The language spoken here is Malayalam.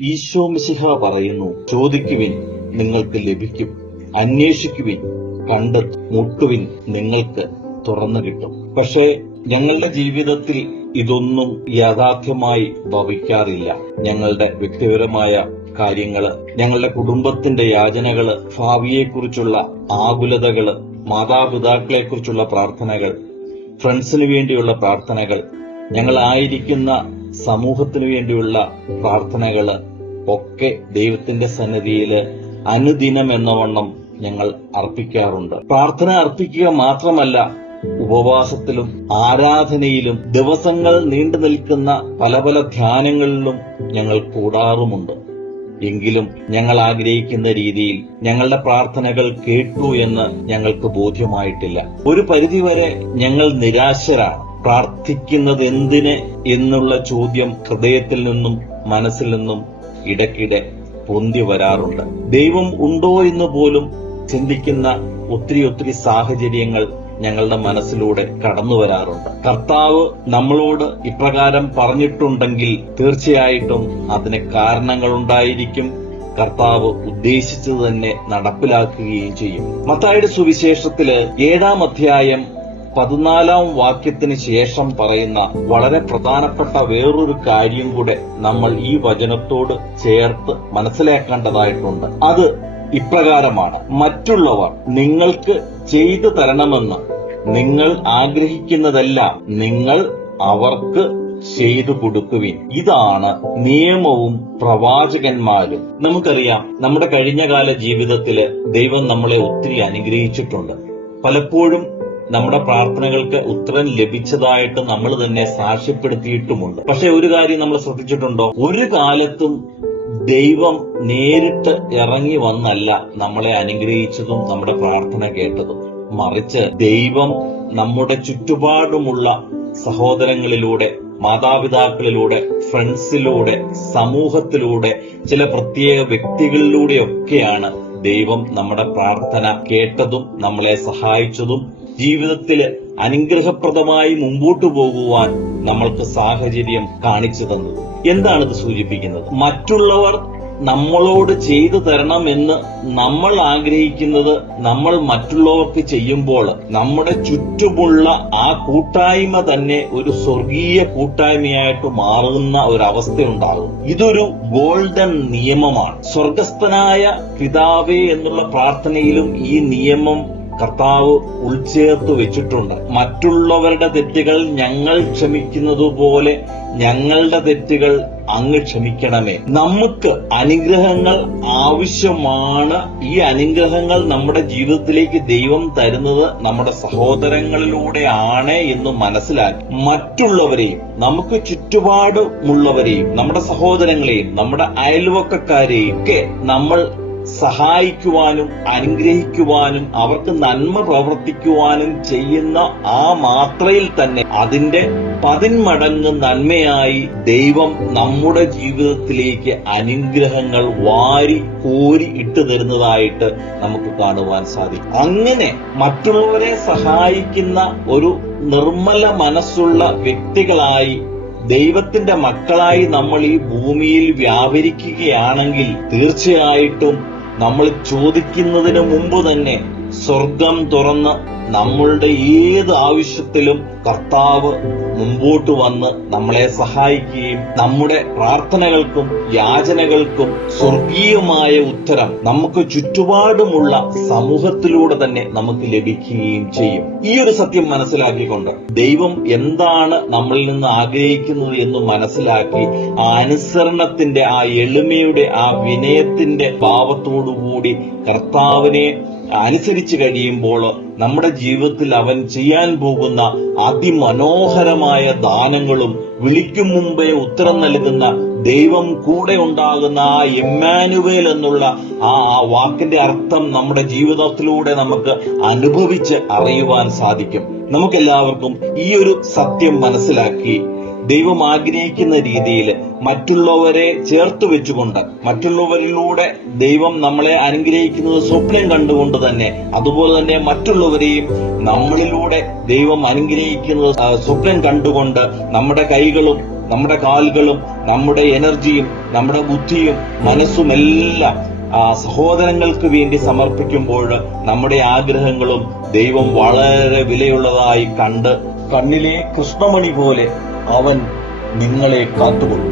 ഈശോ മിശിഹ പറയുന്നു ചോദിക്കുവിൻ നിങ്ങൾക്ക് ലഭിക്കും. അന്വേഷിക്കുവിൻ കണ്ടെത്തും മുട്ടുവിൻ നിങ്ങൾക്ക് തുറന്നു കിട്ടും. പക്ഷേ ഞങ്ങളുടെ ജീവിതത്തിൽ ഇതൊന്നും യാഥാർത്ഥ്യമായി ഭവിക്കാറില്ല. ഞങ്ങളുടെ വ്യക്തിപരമായ കാര്യങ്ങൾ ഞങ്ങളുടെ കുടുംബത്തിന്റെ യാചനകൾ ഭാവിയെക്കുറിച്ചുള്ള ആകുലതകൾ മാതാപിതാക്കളെക്കുറിച്ചുള്ള പ്രാർത്ഥനകൾ ഫ്രണ്ട്സിന് വേണ്ടിയുള്ള പ്രാർത്ഥനകൾ ഞങ്ങളായിരിക്കുന്ന സമൂഹത്തിനു വേണ്ടിയുള്ള പ്രാർത്ഥനകൾ ഒക്കെ ദൈവത്തിന്റെ സന്നിധിയിൽ അനുദിനം എന്ന വണ്ണം ഞങ്ങൾ അർപ്പിക്കാറുണ്ട്. പ്രാർത്ഥന അർപ്പിക്കുക മാത്രമല്ല ഉപവാസത്തിലും ആരാധനയിലും ദിവസങ്ങൾ നീണ്ടു നിൽക്കുന്ന പല പല ധ്യാനങ്ങളിലും ഞങ്ങൾ കൂടാറുമുണ്ട്. എങ്കിലും ഞങ്ങൾ ആഗ്രഹിക്കുന്ന രീതിയിൽ ഞങ്ങളുടെ പ്രാർത്ഥനകൾ കേട്ടു എന്ന് ഞങ്ങൾക്ക് ബോധ്യമായിട്ടില്ല. ഒരു പരിധിവരെ ഞങ്ങൾ നിരാശരാണ്. പ്രാർത്ഥിക്കുന്നത് എന്തിന് എന്നുള്ള ചോദ്യം ഹൃദയത്തിൽ നിന്നും മനസ്സിൽ നിന്നും ഇടയ്ക്കിടെ പൊന്തി വരാറുണ്ട്. ദൈവം ഉണ്ടോ എന്ന് പോലും ചിന്തിക്കുന്ന ഒത്തിരി ഒത്തിരി സാഹചര്യങ്ങൾ ഞങ്ങളുടെ മനസ്സിലൂടെ കടന്നു വരാറുണ്ട്. കർത്താവ് നമ്മളോട് ഇപ്രകാരം പറഞ്ഞിട്ടുണ്ടെങ്കിൽ തീർച്ചയായിട്ടും അതിന് കാരണങ്ങളുണ്ടായിരിക്കും. കർത്താവ് ഉദ്ദേശിച്ചത് തന്നെ നടപ്പിലാക്കുകയും ചെയ്യും. മത്തായുടെ സുവിശേഷത്തിൽ ഏഴാം അധ്യായം പതിനാലാം വാക്യത്തിന് ശേഷം പറയുന്ന വളരെ പ്രധാനപ്പെട്ട വേറൊരു കാര്യം കൂടെ നമ്മൾ ഈ വചനത്തോട് ചേർത്ത് മനസ്സിലാക്കേണ്ടതായിട്ടുണ്ട്. അത് ഇപ്രകാരമാണ്. മറ്റുള്ളവർ നിങ്ങൾക്ക് ചെയ്തു തരണമെന്ന് നിങ്ങൾ ആഗ്രഹിക്കുന്നതെല്ലാം നിങ്ങൾ അവർക്ക് ചെയ്തു കൊടുക്കുവിൻ. ഇതാണ് നിയമവും പ്രവാചകന്മാരും. നമുക്കറിയാം നമ്മുടെ കഴിഞ്ഞകാല ജീവിതത്തിൽ ദൈവം നമ്മളെ ഒത്തിരി അനുഗ്രഹിച്ചിട്ടുണ്ട്. പലപ്പോഴും നമ്മുടെ പ്രാർത്ഥനകൾക്ക് ഉത്തരം ലഭിച്ചതായിട്ട് നമ്മൾ തന്നെ സാക്ഷ്യപ്പെടുത്തിയിട്ടുമുണ്ട്. പക്ഷെ ഒരു കാര്യം നമ്മൾ ശ്രദ്ധിച്ചിട്ടുണ്ടോ? ഒരു കാലത്തും ദൈവം നേരിട്ട് ഇറങ്ങി വന്നല്ല നമ്മളെ അനുഗ്രഹിച്ചതും നമ്മുടെ പ്രാർത്ഥന കേട്ടതും. മറിച്ച് ദൈവം നമ്മുടെ ചുറ്റുപാടുമുള്ള സഹോദരങ്ങളിലൂടെ മാതാപിതാക്കളിലൂടെ ഫ്രണ്ട്സിലൂടെ സമൂഹത്തിലൂടെ ചില പ്രത്യേക വ്യക്തികളിലൂടെയൊക്കെയാണ് ദൈവം നമ്മുടെ പ്രാർത്ഥന കേട്ടതും നമ്മളെ സഹായിച്ചതും ജീവിതത്തിൽ അനുഗ്രഹപ്രദമായി മുമ്പോട്ടു പോകുവാൻ നമ്മൾക്ക് സാഹചര്യം കാണിച്ചു തന്നത് എന്താണ് സൂചിപ്പിക്കുന്നത്? മറ്റുള്ളവർ നമ്മളോട് ചെയ്തു തരണം എന്ന് നമ്മൾ ആഗ്രഹിക്കുന്നത് നമ്മൾ മറ്റുള്ളവർക്ക് ചെയ്യുമ്പോൾ നമ്മുടെ ചുറ്റുമുള്ള ആ കൂട്ടായ്മ തന്നെ ഒരു സ്വർഗീയ കൂട്ടായ്മയായിട്ട് മാറുന്ന ഒരവസ്ഥയുണ്ടാകും. ഇതൊരു ഗോൾഡൻ നിയമമാണ്. സ്വർഗസ്ഥനായ പിതാവേ എന്നുള്ള പ്രാർത്ഥനയിലും ഈ നിയമം കർത്താവ് ഉൾച്ചേർത്ത് വെച്ചിട്ടുണ്ട്. മറ്റുള്ളവരുടെ തെറ്റുകൾ ഞങ്ങൾ ക്ഷമിക്കുന്നതുപോലെ ഞങ്ങളുടെ തെറ്റുകൾ അങ്ങ് ക്ഷമിക്കണമേ. നമുക്ക് അനുഗ്രഹങ്ങൾ ആവശ്യമാണ്. ഈ അനുഗ്രഹങ്ങൾ നമ്മുടെ ജീവിതത്തിലേക്ക് ദൈവം തരുന്നത് നമ്മുടെ സഹോദരങ്ങളിലൂടെയാണ് എന്ന് മനസ്സിലാക്കി. മറ്റുള്ളവരെയും നമുക്ക് ചുറ്റുപാടുമുള്ളവരെയും നമ്മുടെ സഹോദരങ്ങളെയും നമ്മുടെ അയൽവക്കക്കാരെയും ഒക്കെ നമ്മൾ സഹായിക്കുവാനും അനുഗ്രഹിക്കുവാനും അവർക്ക് നന്മ പ്രവർത്തിക്കുവാനും ചെയ്യുന്ന ആ മാത്രയിൽ തന്നെ അതിന്റെ പതിന്മടങ്ങ് നന്മയായി ദൈവം നമ്മുടെ ജീവിതത്തിലേക്ക് അനുഗ്രഹങ്ങൾ വാരി കോരി ഇട്ടു തരുന്നതായിട്ട് നമുക്ക് കാണുവാൻ സാധിക്കും. അങ്ങനെ മറ്റുള്ളവരെ സഹായിക്കുന്ന ഒരു നിർമ്മല മനസ്സുള്ള വ്യക്തികളായി ദൈവത്തിന്റെ മക്കളായി നമ്മൾ ഈ ഭൂമിയിൽ വ്യാപരിക്കുകയാണെങ്കിൽ തീർച്ചയായിട്ടും നമ്മൾ ചോദിക്കുന്നതിന് മുമ്പ് തന്നെ സ്വർഗം തുറന്ന് നമ്മളുടെ ഏത് ആവശ്യത്തിലും കർത്താവ് മുമ്പോട്ട് വന്ന് നമ്മളെ സഹായിക്കുകയും നമ്മുടെ പ്രാർത്ഥനകൾക്കും യാചനകൾക്കും സ്വർഗീയമായ ഉത്തരം നമുക്ക് ചുറ്റുപാടുമുള്ള സമൂഹത്തിലൂടെ തന്നെ നമുക്ക് ലഭിക്കുകയും ചെയ്യും. ഈ ഒരു സത്യം മനസ്സിലാക്കിക്കൊണ്ട് ദൈവം എന്താണ് നമ്മളിൽ നിന്ന് ആഗ്രഹിക്കുന്നത് എന്ന് മനസ്സിലാക്കി ആ അനുസരണത്തിന്റെ ആ എളിമയുടെ ആ വിനയത്തിന്റെ ഭാവത്തോടുകൂടി കർത്താവിനെ അനുസരിച്ച് കഴിയുമ്പോൾ നമ്മുടെ ജീവിതത്തിൽ അവൻ ചെയ്യാൻ പോകുന്ന അതിമനോഹരമായ ദാനങ്ങളും വിളിക്കും മുമ്പേ ഉത്തരം നൽകുന്ന ദൈവം കൂടെ ഉണ്ടാകുന്ന ആ എമ്മാനുവേൽ എന്നുള്ള ആ വാക്കിന്റെ അർത്ഥം നമ്മുടെ ജീവിതത്തിലൂടെ നമുക്ക് അനുഭവിച്ച് അറിയുവാൻ സാധിക്കും. നമുക്കെല്ലാവർക്കും ഈ ഒരു സത്യം മനസ്സിലാക്കി ദൈവം ആഗ്രഹിക്കുന്ന രീതിയിൽ മറ്റുള്ളവരെ ചേർത്ത് വെച്ചുകൊണ്ട് മറ്റുള്ളവരിലൂടെ ദൈവം നമ്മളെ അനുഗ്രഹിക്കുന്നത് സ്വപ്നം കണ്ടുകൊണ്ട് തന്നെ അതുപോലെ തന്നെ മറ്റുള്ളവരെയും നമ്മളിലൂടെ ദൈവം അനുഗ്രഹിക്കുന്നത് സ്വപ്നം കണ്ടുകൊണ്ട് നമ്മുടെ കൈകളും നമ്മുടെ കാലുകളും നമ്മുടെ എനർജിയും നമ്മുടെ ബുദ്ധിയും മനസ്സുമെല്ലാം ആ സഹോദരങ്ങൾക്ക് വേണ്ടി സമർപ്പിക്കുമ്പോൾ നമ്മുടെ ആഗ്രഹങ്ങളും ദൈവം വളരെ വിലയുള്ളതായി കണ്ട് കണ്ണിലെ കൃഷ്ണമണി പോലെ അവൻ നിങ്ങളെ കാത്തുകൊള്ളും.